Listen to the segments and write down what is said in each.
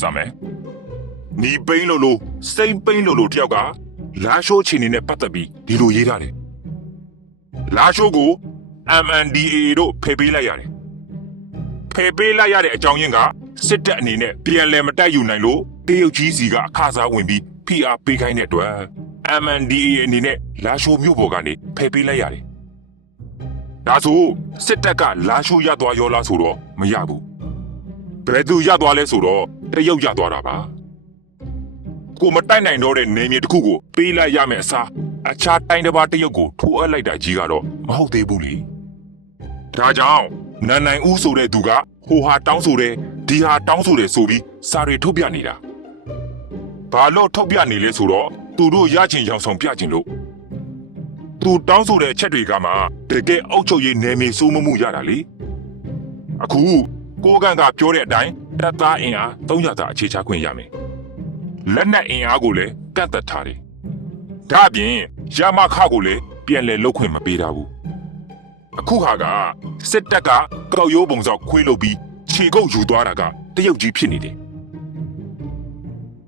စမယ်နီပိန်းလို့လို့စိမ့်ပိန်းလို့လို့တယောက်ကလာရှိုးချီနေနဲ့ပတ်သက်ပြီးဒီလိုရေးထားတယ်လာရှိုးကို MNDAA တို့ဖေပေးလိုက်ရတယ်ဖေပေးလိုက်ရတဲ့အကြောင်းရင်းကစစ်တပ်အနေနဲ့ပြန်လည်မတိုက်ယူနိုင်လို့တရုတ်ကြီးစီကအခါစားဝင်ပြီးဖိအားပေးခိုင်းတဲ့အတွက် MNDAA အနေနဲ့လာရှိုးမြို့ပေါ်ကနေဖေပေးလိုက်ရတယ်ဒါဆိုစစ်တပ်ကလာရှိုးရသွားရောလားဆိုတော့မရဘူးဘယ်သူရသွားလဲဆိုတော့ တရုတ်ရသွားတာပါကိုမတိုက်နိုင်တော့တဲ့နေမြေတစ်ခုကိုပေးလိုက်ရမယ်အစားအခြားတိုင်းတစ်ပါးတရုတ်ကိုထိုးအပ်လိုက်တာကြီးကတော့မဟုတ်သေးဘူးလေဒါကြောင့်နန်နိုင်ဦးဆိုတဲ့သူကဟိုဟာတောင်းဆိုတယ်ဒီဟာတောင်းဆိုတယ်ဆိုပြီးစာတွေထုတ်ပြနေတာဘာလို့ထုတ်ပြနေလဲဆိုတော့သူတို့ရချင်ရောင်ဆောင်ပြချင်လို့သူတောင်းဆိုတဲ့အချက်တွေကမှတကယ်အုပ်ချုပ်ရေးနယ်မြေစိုးမိုးမှုရတာလေအခုကိုကန်ကပြောတဲ့အတိုင်း တပ်သားအင်အား300တာအခြေချခွင့်ရမယ်။လက်နက်အင်အားကိုလည်းကန့်သက်ထားတယ်။ဒါ့အပြင်ရမခကိုလည်းပြန်လည်လုတ်ခွင့်မပေးတာဘူး။အခုဟာကစစ်တပ်ကကောက်ရိုးပုံစောက်ခွေးလုပ်ပြီးခြေကုပ်ယူသွားတာကတရုတ်ကြီးဖြစ်နေတယ်။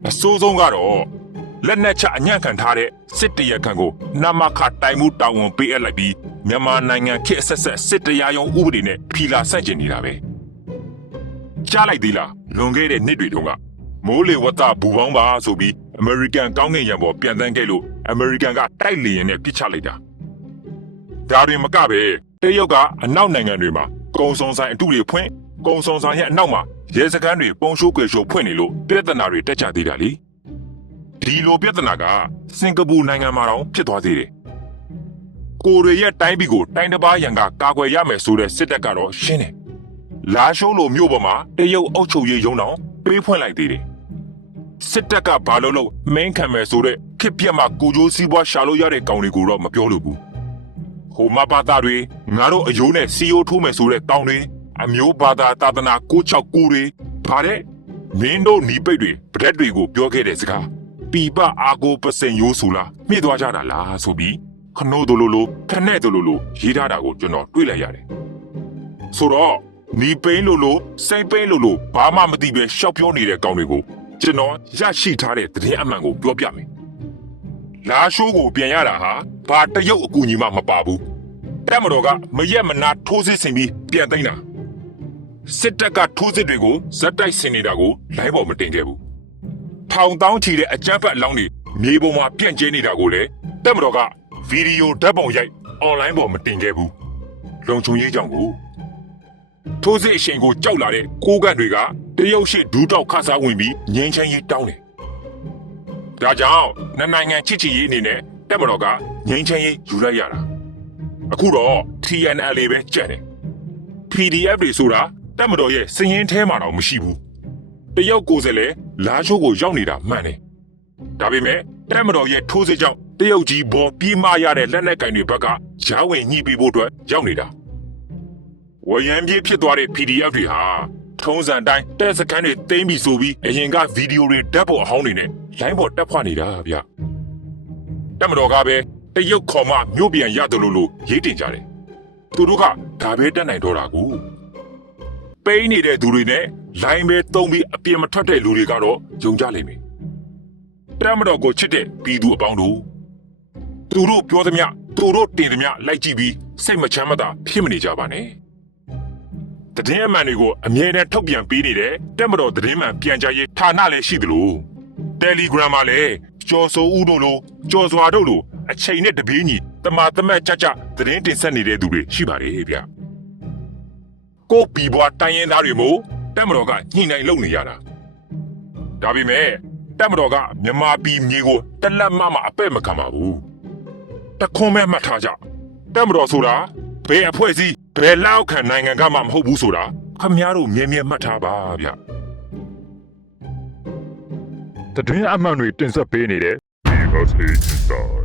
အစိုးဆုံးကတော့လက်နက်ချအညံ့ခံထားတဲ့စစ်တရခန့်ကိုနမခတိုင်မှုတောင်းဝန်ပေးအပ်လိုက်ပြီးမြန်မာနိုင်ငံခေတ်အဆက်ဆက်စစ်တရားရုံးဥပဒေနဲ့ဖီလာဆန့်ကျင်နေတာပဲ ကြားလိုက်သေးလားလွန်ခဲ့တဲ့နှစ်တွေတုန်းကမိုးလေဝသဘူပေါင်းပါဆိုပြီးအမေရိကန်ကောင်းကင်ရံပေါ်ပြန်တန်းခဲ့လို့အမေရိကန်ကတိုက်လေရင်နဲ့ပစ်ချလိုက်တာဒါတွေမကပဲတရုတ်ကအနောက်နိုင်ငံတွေမှာကုံစုံဆိုင်အတုတွေဖွင့်ကုံစုံဆိုင်ရဲ့အနောက်မှာရဲစခန်းတွေပုံရှိုးကွယ်ရှိုးဖွင့်နေလို့ပြဿနာတွေတက်ကြသေးတာလေဒီလိုပြဿနာကစင်ကာပူနိုင်ငံမှာတော့ဖြစ်သွားသေးတယ်။ကိုရီးယားတိုင်းပြည်ကိုတိုင်းတစ်ပါးရန်ကကာကွယ်ရမယ်ဆိုတဲ့စစ်တပ်ကတော့ရှင်းတယ်။ လာရှုံးလိုမြို့ပေါ်မှာတရုတ်အုပ်ချုပ်ရေးရုံးတော်ပေးဖွင့်လိုက်သေးတယ်။စစ်တပ်ကဘာလို့လို့မင်းခံမယ်ဆိုတဲ့ခစ်ပြက်မှာကိုကျိုးစည်းပွားရှာလို့ရတဲ့ကောင်တွေကိုတော့မပြောလို့ဘူး။ဟိုမဘာသာတွေငါတို့အယိုးနဲ့စီယိုထိုးမယ်ဆိုတဲ့ကောင်တွေအမျိုးဘာသာသာသနာ669တွေဗါတဲ့မင်းတို့หนีပိတ်တွေဗရက်တွေကိုပြောခဲ့တဲ့စကားပီပအာကိုပစင်ယိုးဆိုလားမြင့်သွားကြတာလားဆိုပြီးခနိုးတို့လိုလိုခနဲ့တို့လိုလိုရေးထားတာကိုကျွန်တော်တွေ့လိုက်ရတယ်ဆိုတော့ နီပိန်းလိုလိုစိတ်ပိန်းလိုလိုဘာမှမသိပဲရှောက်ပြောနေတဲ့ကောင်တွေကိုကျွန်တော်ရရှိထားတဲ့သတင်းအမှန်ကိုပြောပြမယ်လာရှိုးကိုပြန်ရတာဟာဘာတရုတ်အကူအညီမှမပါဘူးတက်မတော်ကမရက်မနာထိုးစစ်ဆင်ပြီးပြန်သိမ်းတာစစ်တပ်ကထိုးစစ်တွေကိုဇက်တိုက်ဆင်နေတာကိုလိုင်းပေါ်မတင်ခဲ့ဘူးထောင်တောင်းချီတဲ့အကြမ်းဖက်အလောင်းတွေမြေပေါ်မှာပြန့်ကျဲနေတာကိုလည်းတက်မတော်ကဗီဒီယိုဓာတ်ပုံရိုက်အွန်လိုင်းပေါ်မတင်ခဲ့ဘူးလုံချုံရေးကြောင့်ကို ထိုးစစ်အရှိန်ကိုကြောက်လာတဲ့ကိုးကန်တွေကတရုတ်ရှိဒူးတောက်ခါစားဝင်ပြီးငင်းချမ်းရေးတောင်းတယ်ဒါကြောင့်နှစ်နိုင်ငံချစ်ချစ်ရေးအနေနဲ့တက်မတော်ကငင်းချမ်းရေးယူလိုက်ရတာအခုတော့ TNL ပဲကြက်တယ် PDF တွေဆိုတာတက်မတော်ရဲ့စည်ရင်ထဲမှာတော့မရှိဘူးတရုတ်ကိုယ်စားလှယ်လာရှိုးကိုရောက်နေတာမှန်တယ်။ဒါပေမဲ့တက်မတော်ရဲ့ထိုးစစ်ကြောင့်တရုတ်ကြီးဘောပြေးမရတဲ့လက်နက်ကင်တွေဘက်ကဂျားဝင်ညှိပြီးဖို့အတွက်ရောက်နေတာ။ ဝရံပြေးဖြစ်သွားတဲ့ PDF တွေဟာထုံးစံတိုင်းတက်စကန်တွေတိမ့်ပြီးဆိုပြီးအရင်ကဗီဒီယိုတွေဓာတ်ပေါ်အဟောင်းတွေနဲ့လိုင်းပေါ်တက်ဖွနေတာဗျ။တက်မတော်ကပဲတရုတ်ခေါ်မှမြို့ပြန်ရတယ်လို့လို့ရေးတင်ကြတယ်။သူတို့ကဒါပဲတက်နိုင်တော့တာကူ။ပိန်းနေတဲ့သူတွေနဲ့လိုင်းပဲတုံးပြီးအပြင်မထွက်တဲ့လူတွေကတော့ယုံကြလိမ့်မယ်။တမတော်ကိုချစ်တဲ့ပြည်သူအပေါင်းတို့သူတို့ပြောသမျှသူတို့တင်သမျှလိုက်ကြည့်ပြီးစိတ်မချမ်းမသာဖြစ်မနေကြပါနဲ့။ တည်င်းအမှန်တွေကိုအမြဲတမ်းထုတ်ပြန်ပေးနေတဲ့တက်မတော်တည်င်းမှန်ပြန်ကြားရေးဌာနလည်းရှိသလို Telegram မှာလည်းကျော်စိုးဦးတို့လိုကျော်စွာတို့လိုအချိန်နဲ့တပြေးညီတမာတမတ်ကြကြတည်င်းတင်ဆက်နေတဲ့သူတွေရှိပါတယ်ဗျ။ကိုယ့်ပြည်ပွားတိုင်းရင်းသားတွေမို့တက်မတော်ကညှိနှိုင်းလုပ်နေရတာဒါပေမဲ့တက်မတော်ကမြန်မာပြည်မြေကိုတက်လက်မမအပဲ့မခံပါဘူးတခွန်းမဲ့မှတ်ထားကြတက်မတော်ဆိုတာ ဘယ်အဖွဲ့အစည်းဘယ်လောက်ခံနိုင်ငံကမှမဟုတ်ဘူးဆိုတာခမည်းတော်မြဲမြဲမှတ်ထားပါဗျတတွင်းအမှန်တွေတင်ဆက်ပေးနေတဲ့ Because Inside